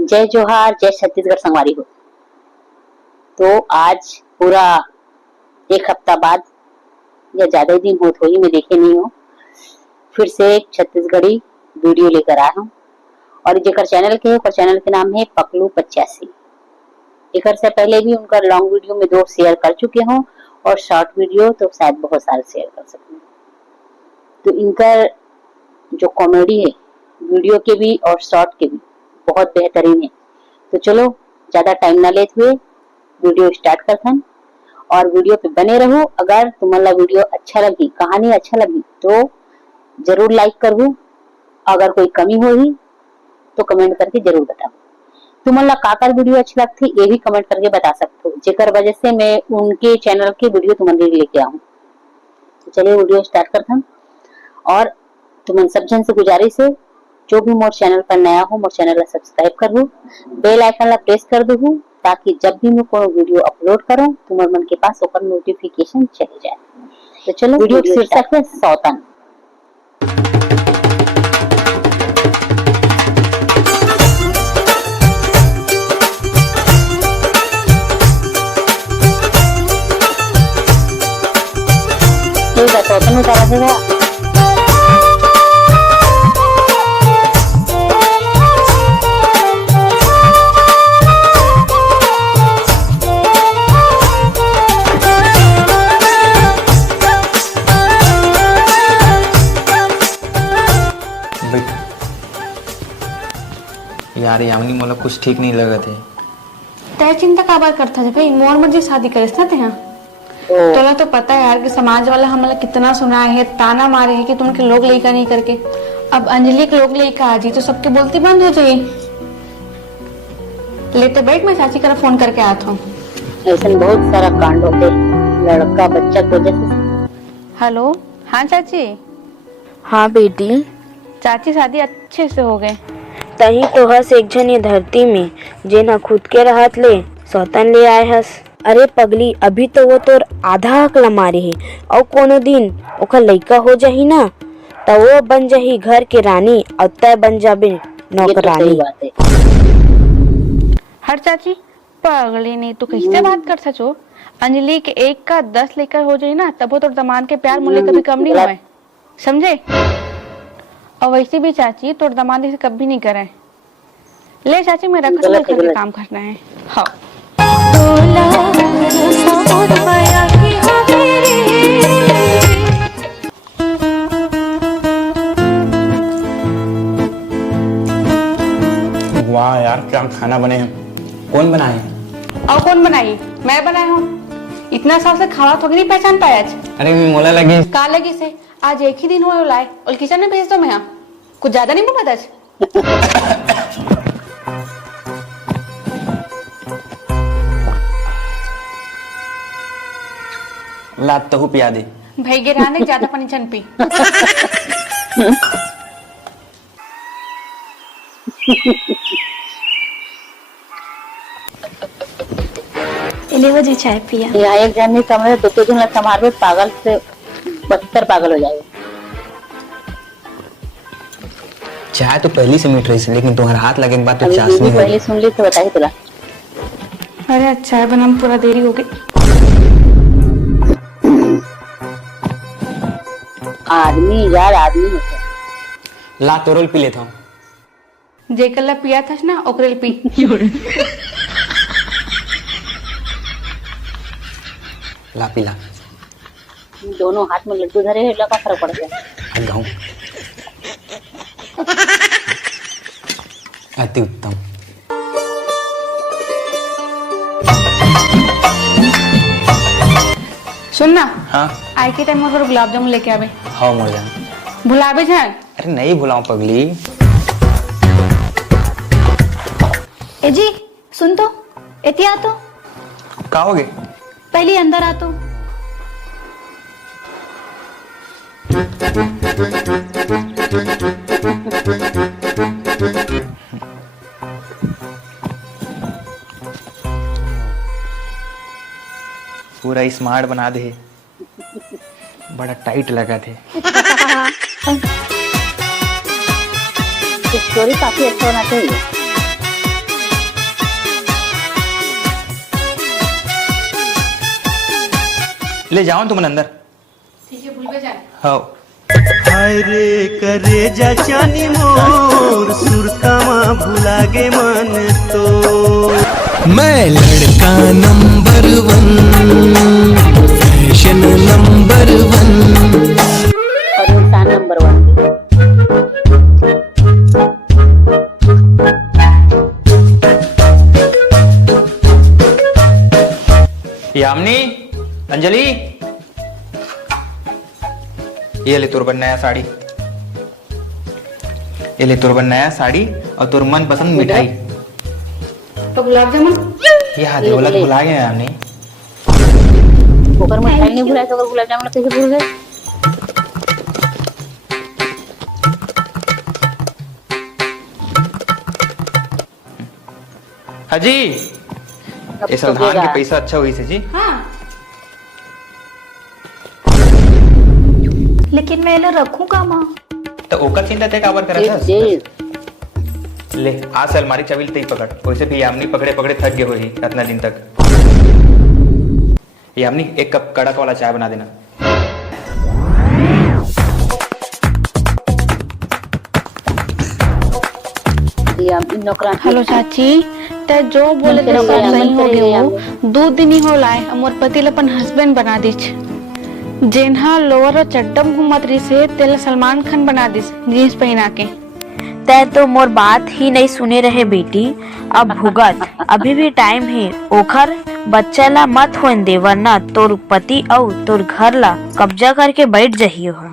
जय जोहार, जय छत्तीसगढ़ संगवारी हो। तो आज पूरा एक हफ्ता बाद या ज्यादा ही दिन होत होई मैं देखे नहीं हूँ, फिर से एक छत्तीसगढ़ी वीडियो लेकर आया हूँ और जेकर चैनल के नाम है पकलू 85। एक से पहले भी उनका लॉन्ग वीडियो में 2 शेयर कर चुके हूँ और शॉर्ट वीडियो तो शायद बहुत सारे शेयर कर सकूँ। तो इनका जो कॉमेडी है वीडियो के भी और शॉर्ट के भी बहुत बेहतरीन है। तो चलो ज्यादा टाइम ना लेते हुए वीडियो स्टार्ट करते हैं और वीडियो पे बने रहो। अगर तुम्हारा वीडियो अच्छा लगी, कहानी अच्छा लगी तो जरूर लाइक करो। अगर कोई कमी होगी तो कमेंट करके जरूर बताओ। तुम्हारा काकर वीडियो अच्छी लगती ये भी कमेंट करके बता सकते हो, जेकर वजह से मैं उनके चैनल की वीडियो तुम्हारे लिए लेके आऊँ। तो चलिए वीडियो स्टार्ट करते हैं। और तुम सब जन से गुजारिश है, जो भी मोर चैनल पर नया हो मोर चैनल सब्सक्राइब कर दो, बेल आइकन ला प्रेस कर दो ताकि जब भी मैं कोई वीडियो अपलोड करूं तुम्हारे मन के पास ओकर नोटिफिकेशन चले जाए। तो चलो वीडियो शीर्षक है सौतन। ठीक है, सौतन में क्या रहेगा? यार यामिनी मोला कुछ ठीक नहीं लगा थे। तय चिंता काबर करता है भाई, मोर मर्जी शादी करिस ना तेहा। तोला तो पता है यार कि समाज वाला हमला कितना सुनाए है, ताना मारे है कि तुमके लोग लइका नहीं करके। अब अंजलि के लोग लइका आ जी तो सबके बोलती बंद हो जाए। लेते बैठ, मैं चाची का फोन करके आता हूँ। ऐसा बहुत सारा कांड होते लड़का बच्चा को जैसे। हेलो, हाँ चाची। हाँ बेटी, चाची शादी अच्छे से हो गए। तही तो हस एक जन ये धरती में जेना खुद के राहत ले सौतन ले आए हस। अरे पगली, अभी तो वो तोर आधा हक ला मारे है और कोनो दिन ओखर लइका हो जाही ना तो वो बन जाही घर के रानी और तय बन जाबे नौकरानी। हर चाची पगली नहीं तो कैसे बात कर सचो। अंजलि के 1 का 10 लेकर हो जाए ना तब वो तोर दमान के प्यार मुझे कभी कम नहीं हुए, समझे। और वैसे भी चाची तोर दमाद से कभी नहीं करे। ले चाची, मैं रखा घर के काम करना है। हाँ वाह यार, क्या खाना बने हैं। कौन बनाए? और कौन बनाई? मैं बनाया हूँ। इतना साल से खावा तो नहीं पहचान पाया आज। अरे मोला लगी का लगी से आज एक ही दिन हुआ लाए और किचन में भेज दो। मैं कुछ ज्यादा नहीं बोला आज। लात तहु पिया दे भाई गिराने ज्यादा पानी चन पी। ले वो जी चाय पिया। यहाँ एक जन नहीं समझ, 2 जन संभाल पागल से 72 पागल हो जाएगा। चाय तो पहली से मीठ रही थी, लेकिन तुम्हारा हाथ लगे के बाद तो चाशनी हो पहले सुन ली तो बताइए तुला। अरे चाय बना पूरा देरी हो गई। आदमी यार आदमी होता है। ला तोरल पी लेता हूँ। जेकल्ला पिया था ना ओकरेल पी। ला पिला। दोनों हाथ में लड्डू धरे हैं, लगा फर्क पड़ता है। गाँव अति उत्तम। सुनना, हाँ आई के टाइम में गुलाब जामुन लेके आवे। हाँ मोर जान। भुलावे जान। अरे नहीं भुलाऊं पगली। ए जी सुन तो, एती आ तो। का होगे? पहले अंदर आ तो। पूरा स्मार्ट बना दे, बड़ा टाइट लगा थे। स्टोरी काफी अच्छा होना चाहिए। ले जाओ तुम अंदर। ठीक है, भूल गए जाए। हाँ हाय रे करे जा जानी मोर सुरतामा भुला गे मन तो मैं लड़का नंबर 1 फैशन नंबर 1 और इंसान नंबर 1। यामिनी, अंजलि, ये ले तुरबन नया साड़ी, ये ले तुरबन नया साड़ी और तुर मन पसंद मिठाई। तो गुलाब जामुन ये हाथी बोला तो भुला गया यामिनी। ऊपर मिठाई नहीं भुलाया तो अगर गुलाब जामुन कैसे भूल गए? हाजी, अब ये तो धान देगा। के पैसा अच्छा हुई से जी। हाँ लेकिन मैं इन्हें रखूं का माँ? तो ओकर चिंता ते काबर करत एक हस? चीज ले आज से अलमारी चाबी ते ही पकड़। वैसे भी यामिनी पकड़े पकड़े थक गए होई इतना दिन तक। यामिनी एक कप कड़क वाला चाय बना देना। या इन नौकरान। हेलो चाची, ते जो बोले थे सब सही हो गए हो। 2 दिन ही हो लाए मोर पति अपन हस्बैंड बना दिछ। जेन्हा लोअर और चड्डम घूमत रही से तेल सलमान खान बना दिस जीन्स पहना के। तय तो मोर बात ही नहीं सुने रहे बेटी। अब भुगत अभी भी टाइम है। ओखर बच्चा ला मत होन दे, वरना तोर पति और तोर घर ला कब्जा करके बैठ जहियो है।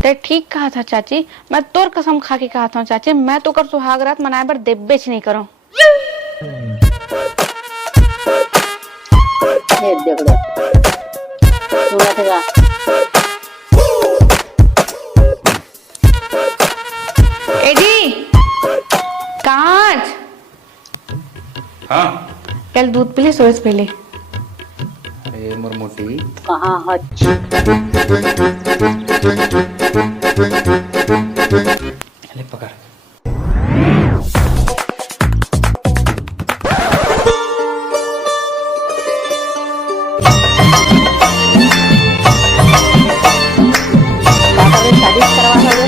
ते ठीक कहा था चाची, मैं तोर कसम खा के कहा था चाची, मैं तो कर सुहागरात मनाए बर देबेच नहीं करो। देख लो सुना था एडी कांच हाँ कल दूध पी ले, सोच पी ले। ये मोर मोटी कहाँ हच ले पकड़। शादी करवाना है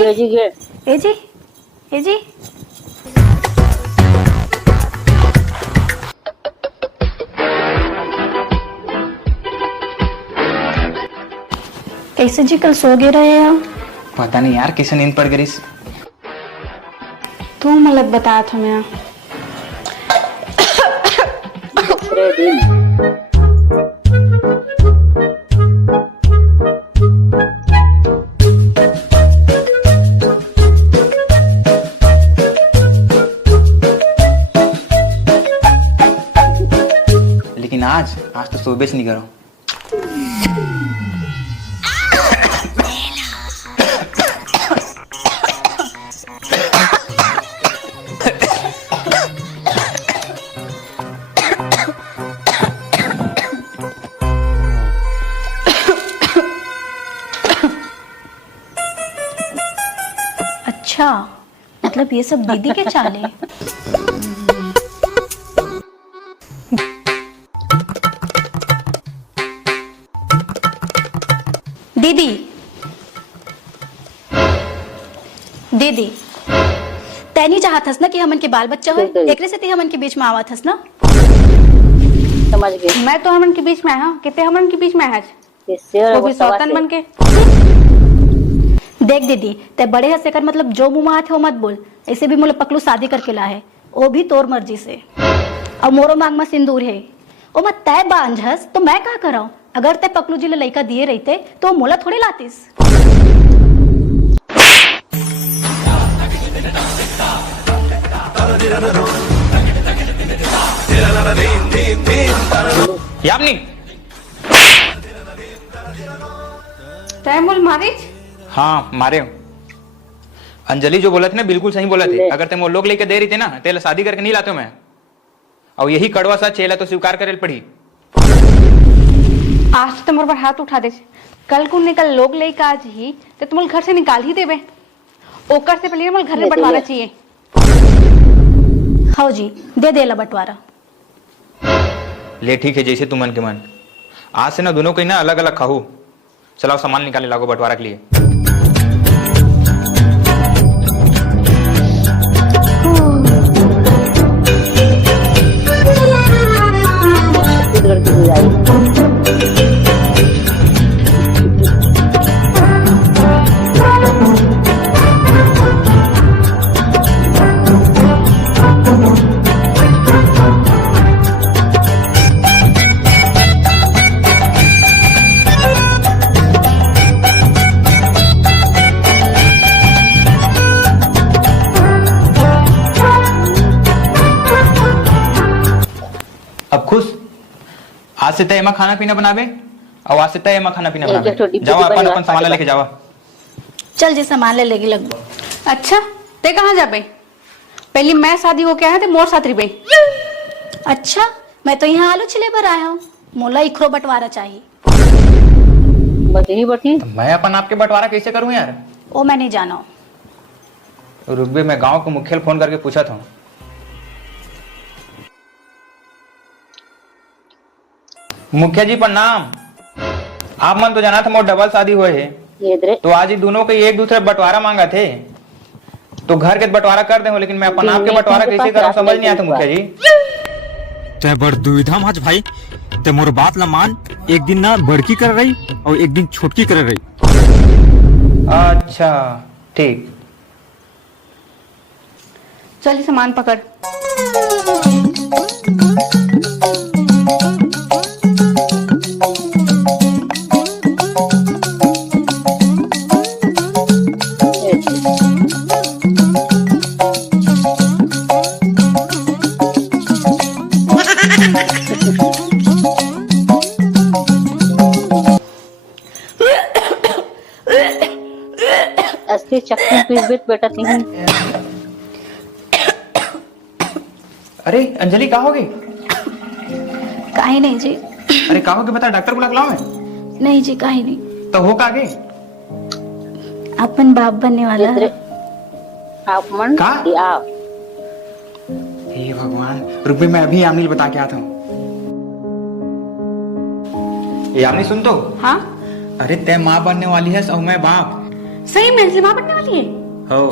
ए जी कैसे जी कल सो गए रहे आप? पता नहीं यार किसे नींद पड़ गई। तू मतलब बताया था मैं दूसरे दिन लेकिन आज तो सोबेच नहीं करो। अच्छा, मतलब ये सब दीदी के चाले। दीदी दीदी तैनी चाहत हस ना कि हमन के बाल बच्चा हो, एकरे से ते हमन के बीच में आवत हस ना। समझ गए मैं तो हमन के बीच में आया, कितने हमन के बीच में आया कि शेर वो भी सौतन बन के। देख दीदी ते बड़े हस एकर मतलब जो मुंह में आते हो मत बोल। ऐसे भी मोला पकलू शादी करके ला है, वो भी तोर मर्जी से। और मोरो मांग में सिंदूर है, ओ मत तय बांझ हस तो मैं का कराऊं। अगर ते पकलू जी ले लइका दिए रहते तो मोला थोड़े लातीस। यामिनी तय मुल मारिच। हाँ मारे हो। अंजलि जो बोला थे ना बिल्कुल सही बोला थे। अगर तुम वो लोग लेके दे रही थे ना तेल शादी करके नहीं लाते मैं। और यही कड़वा सा चेला तो स्वीकार करे पड़ी। आज तो तुम्हारे पर हाथ उठा दे, कल को निकल लोग लेके आज ही तो तुम घर से निकाल ही देवे। ओकर से पहले मोल घर में बंटवारा चाहिए। हाँ जी, दे देला बंटवारा। ले ठीक है, जैसे तू मन के मन। आज से ना दोनों को ही ना अलग अलग खाऊ। चलाओ सामान निकाले लागो बंटवारा के लिए। छत्तीसगढ़ की बुराई। अब खुश। आज से तय एमा खाना पीना बनावे और आज से तय एमा खाना पीना एक बनावे। एक डिब्बी जाओ अपन बनेगा, अपन सामान लेके जाओ। चल जी, सामान ले लेगी लगभग। अच्छा ते कहाँ जाबे? पहली मैं शादी हो के आया थे मोर साथ रिबे। अच्छा, मैं तो यहाँ आलू छिले पर आया हूँ, मोला इखरो बंटवारा चाहिए। बतनी बती। तो मैं अपन आपके बंटवारा कैसे करूं यार? ओ मैं नहीं जाना। रुकबे, मैं गांव को मुखिया फोन करके पूछा था। मुखिया जी प्रणाम। आप मन तो जाना था मोर डबल शादी हुए है, ये इधर तो आज ही दोनों के एक दूसरे बंटवारा मांगा थे, तो घर के बंटवारा कर दे, लेकिन मैं अपन आपके बंटवारा कैसे करूं समझ नहीं आता मुखिया जी। ते बड़ दुविधा मच भाई, ते मोर बात ला मान। एक दिन ना बड़की कर रही और एक दिन छोटकी कर रही। अच्छा ठीक। चल सामान पकड़। अस्थिर चक्कर पीस बेटा तीन। अरे अंजलि कहाँ होगी? काहे नहीं जी, अरे कहाँ होगी बता, डॉक्टर को बुलाऊं मैं? नहीं जी, काहे नहीं। तो हो कागे? अपन बाप बनने वाला है। आप मन का? आप हे भगवान, रुक मैं अभी यामिनी बता के आता हूँ। यामिनी सुन तो। हाँ अरे तय माँ बनने वाली है और मैं बाप। सही में से माँ बनने वाली है। हो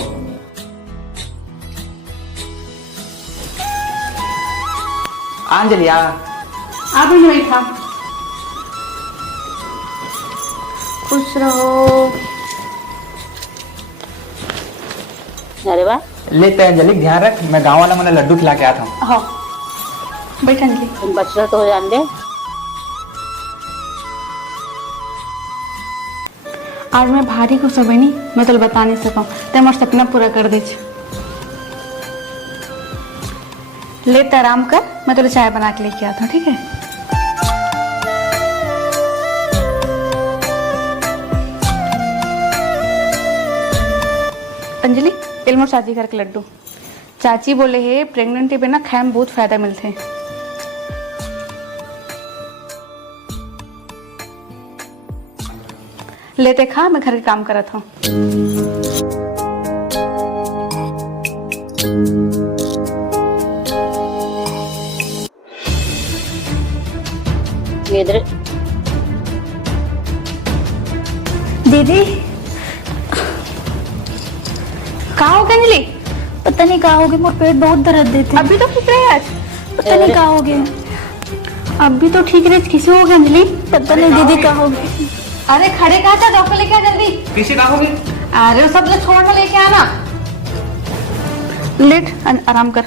अंजलि आ भी नहीं था। खुश रहो। अरे वाह, ले तय अंजलि ध्यान रख, मैं गाँव वाला मैंने लड्डू खिला के आता हूँ। हाँ बैठ अंजलि। तुम बचड़ा तो हो जान दे। आज मैं भारी को सब नहीं, मैं तो बता नहीं सकूं, ते मोर सपना पूरा कर दे। ले तो आराम कर, मैं तुझे चाय बना के लेके आता हूँ, ठीक है? अंजलि तेल मोर चाची घर के लड्डू। चाची बोले है प्रेग्नेंटी पे ना खाए में बहुत फायदा मिलते हैं। लेते खा, मैं घर के काम करत हूँ। ये इधर दीदी, कहाँ हो गए अंजलि? पता नहीं कहा होगे, मोर पेट बहुत दर्द देते। अभी तो ठीक रहे आज। पता नहीं कहा होगे। अभी तो ठीक रहे, किसी हो गए अंजलि? पता नहीं दीदी कहा होगे। अरे खड़े कहा था, डॉक्टर लेके आ जल्दी। किसी कहाँ होगी? अरे वो सब लोग छोड़ में लेके आना। लेट आराम कर।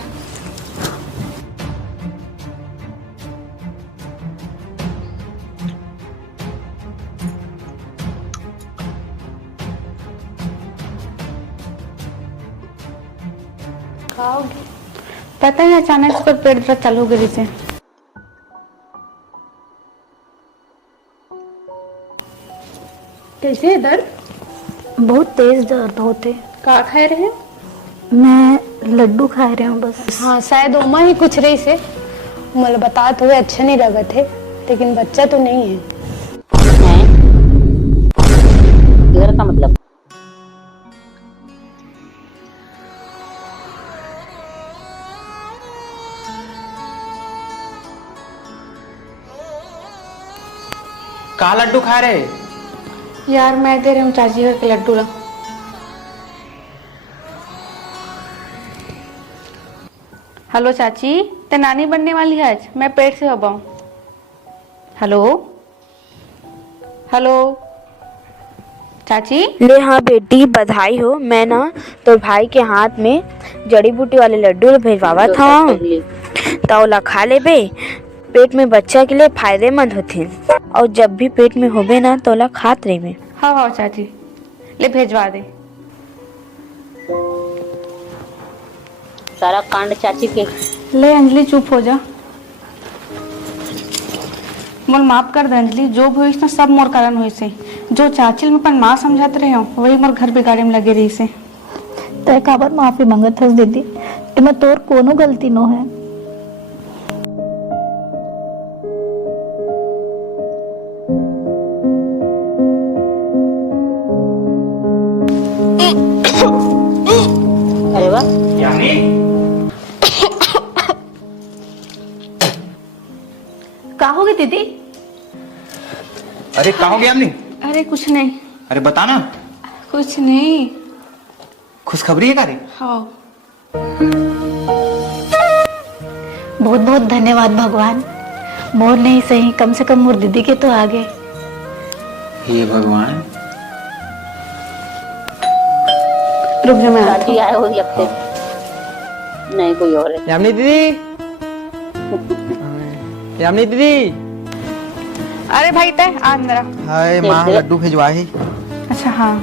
पता है अचानक से पेट दर्द चालू हो गई से। कैसे दर्द? बहुत तेज दर्द होते। का खाए रहे? मैं लड्डू खा रही हूँ बस। हाँ शायद उमा ही कुछ रही से मतलब बता तो अच्छा नहीं लगा थे, लेकिन बच्चा तो नहीं है। हैं? इधर का मतलब कहा लड्डू खा रहे? यार मैं दे रही हूँ चाची घर के लड्डू ला। हेलो चाची, ते नानी बनने वाली है आज, मैं पेट से हबाऊं। हेलो हेलो चाची। ले हाँ बेटी, बधाई हो। मैं ना तो भाई के हाथ में जड़ी बूटी वाले लड्डू भेजवावा जो था, पहले तो ला खा लेबे। पेट में बच्चा के लिए फायदेमंद होते, और जब भी पेट में होबे ना तो ला खात रहे। हाँ हाँ चाची, ले भेजवा दे। सारा कांड चाची के। ले अंजलि चुप हो जा, मोर माफ कर दे अंजलि, जो भी हुई ना सब मोर कारण हुई से। जो चाची में अपन माँ समझाते रहे हो वही मोर घर बिगाड़े में लगे रही से। तय काबर माफी मांगत हस दीदी, इमे तोर कोनो गलती नो है। अरे वाह, का होगी दीदी? अरे कहा हो गया हमने? अरे कुछ नहीं, अरे बताना, कुछ नहीं। खुशखबरी है का रे? हाँ बहुत बहुत धन्यवाद भगवान, मोर नहीं सही कम से कम मोर दीदी के तो आगे। हे भगवान। रुक जा, मैं आती चाची आए हो लगते नहीं, कोई और है। यामिनी दीदी, यामिनी दीदी। हूँ। अरे भाई तय आ मेरा। हाय माँ, लड्डू भिजवाए। अच्छा हाँ,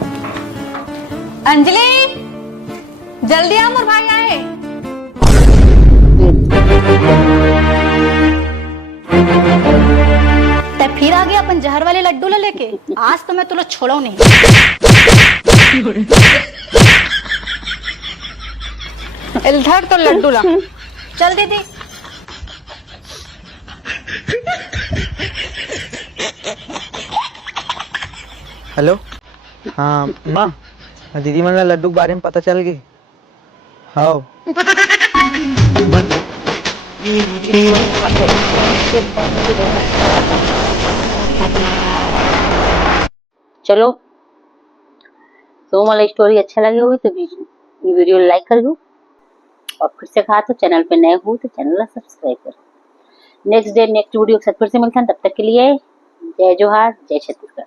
अंजलि जल्दी आ, मोर भाई आए। तय फिर आ गया अपन जहर वाले लड्डू ला लेके। आज तो मैं तुला छोड़ो नहीं। इधर तो लड्डू ला। चल दीदी। हेलो, हाँ माँ, दीदी मन ला लड्डू के बारे में पता चल गई। हाँ चलो, तो मला स्टोरी अच्छा लगी होगी तो वीडियो लाइक कर दो, और फिर से कहा तो चैनल पे नए हो तो चैनल सब्सक्राइब करो। नेक्स्ट वीडियो के साथ फिर से मिलते हैं, तब तक के लिए जय जोहार, जय छत्तीसगढ़।